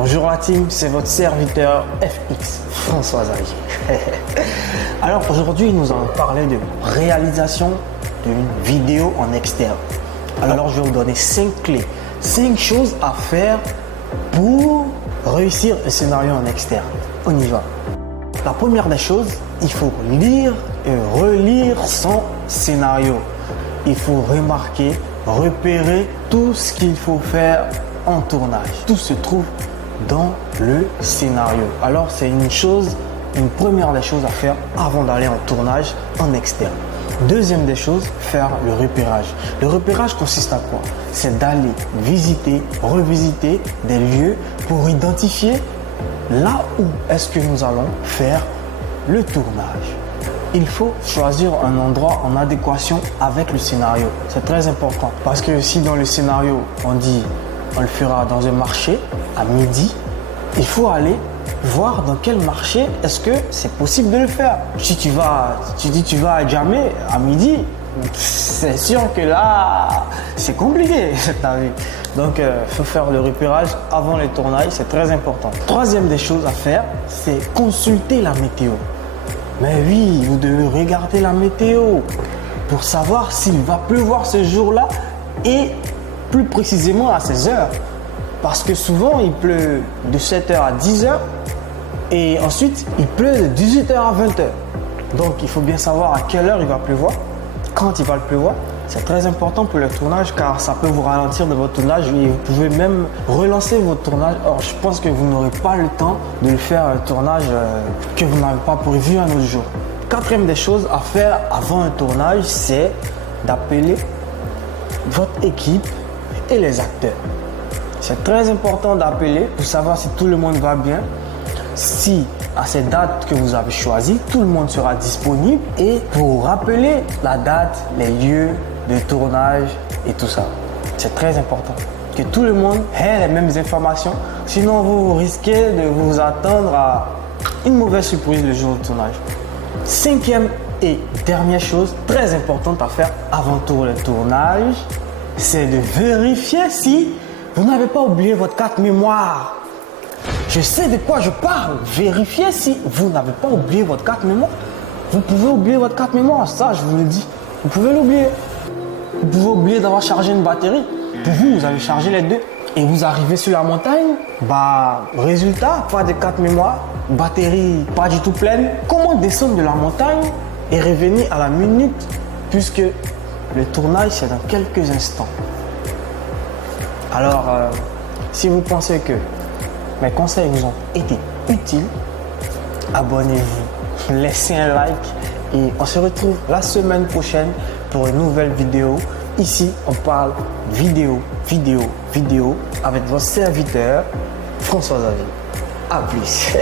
Bonjour la team, c'est votre serviteur FX, François Xavier. Alors aujourd'hui, nous allons parler de réalisation d'une vidéo en externe. Alors je vais vous donner 5 clés, 5 choses à faire pour réussir un scénario en externe. On y va. La première des choses, il faut lire et relire son scénario. Il faut remarquer, repérer tout ce qu'il faut faire en tournage. Tout se trouve dans le scénario. Alors c'est une première des choses à faire avant d'aller en tournage en externe. Deuxième des choses, faire le repérage. Le repérage consiste à quoi? C'est d'aller visiter, revisiter des lieux pour identifier là où est-ce que nous allons faire le tournage. Il faut choisir un endroit en adéquation avec le scénario. C'est très important parce que si dans le scénario on dit on le fera dans un marché à midi, il faut aller voir dans quel marché est-ce que c'est possible de le faire. Si tu dis tu vas à Djamé à midi, c'est sûr que là c'est compliqué ta vie. Donc il faut faire le repérage avant les tournages, c'est très important. Troisième des choses à faire, c'est consulter la météo. Mais oui, vous devez regarder la météo pour savoir s'il va pleuvoir ce jour-là et plus précisément à ces heures. Parce que souvent, il pleut de 7h à 10h et ensuite, il pleut de 18h à 20h. Donc, il faut bien savoir à quelle heure il va pleuvoir, quand il va le pleuvoir. C'est très important pour le tournage car ça peut vous ralentir de votre tournage et vous pouvez même relancer votre tournage. Or, je pense que vous n'aurez pas le temps de le faire un tournage que vous n'avez pas prévu un autre jour. Quatrième des choses à faire avant un tournage, c'est d'appeler votre équipe et les acteurs. C'est très important d'appeler pour savoir si tout le monde va bien, si à ces dates que vous avez choisies, tout le monde sera disponible et pour rappeler la date, les lieux de tournage et tout ça. C'est très important que tout le monde ait les mêmes informations, sinon vous risquez de vous attendre à une mauvaise surprise le jour du tournage. Cinquième et dernière chose très importante à faire avant le tournage, c'est de vérifier si vous n'avez pas oublié votre carte mémoire. Je sais de quoi je parle. Vérifiez si vous n'avez pas oublié votre carte mémoire. Vous pouvez oublier votre carte mémoire, ça je vous le dis. Vous pouvez l'oublier. Vous pouvez oublier d'avoir chargé une batterie. Pour vous, vous avez chargé les deux. Et vous arrivez sur la montagne, résultat, pas de carte mémoire, batterie pas du tout pleine. Comment descendre de la montagne et revenir à la minute puisque le tournage c'est dans quelques instants. Alors, si vous pensez que mes conseils vous ont été utiles, abonnez-vous, laissez un like et on se retrouve la semaine prochaine pour une nouvelle vidéo. Ici, on parle vidéo avec votre serviteur François Xavier. À plus.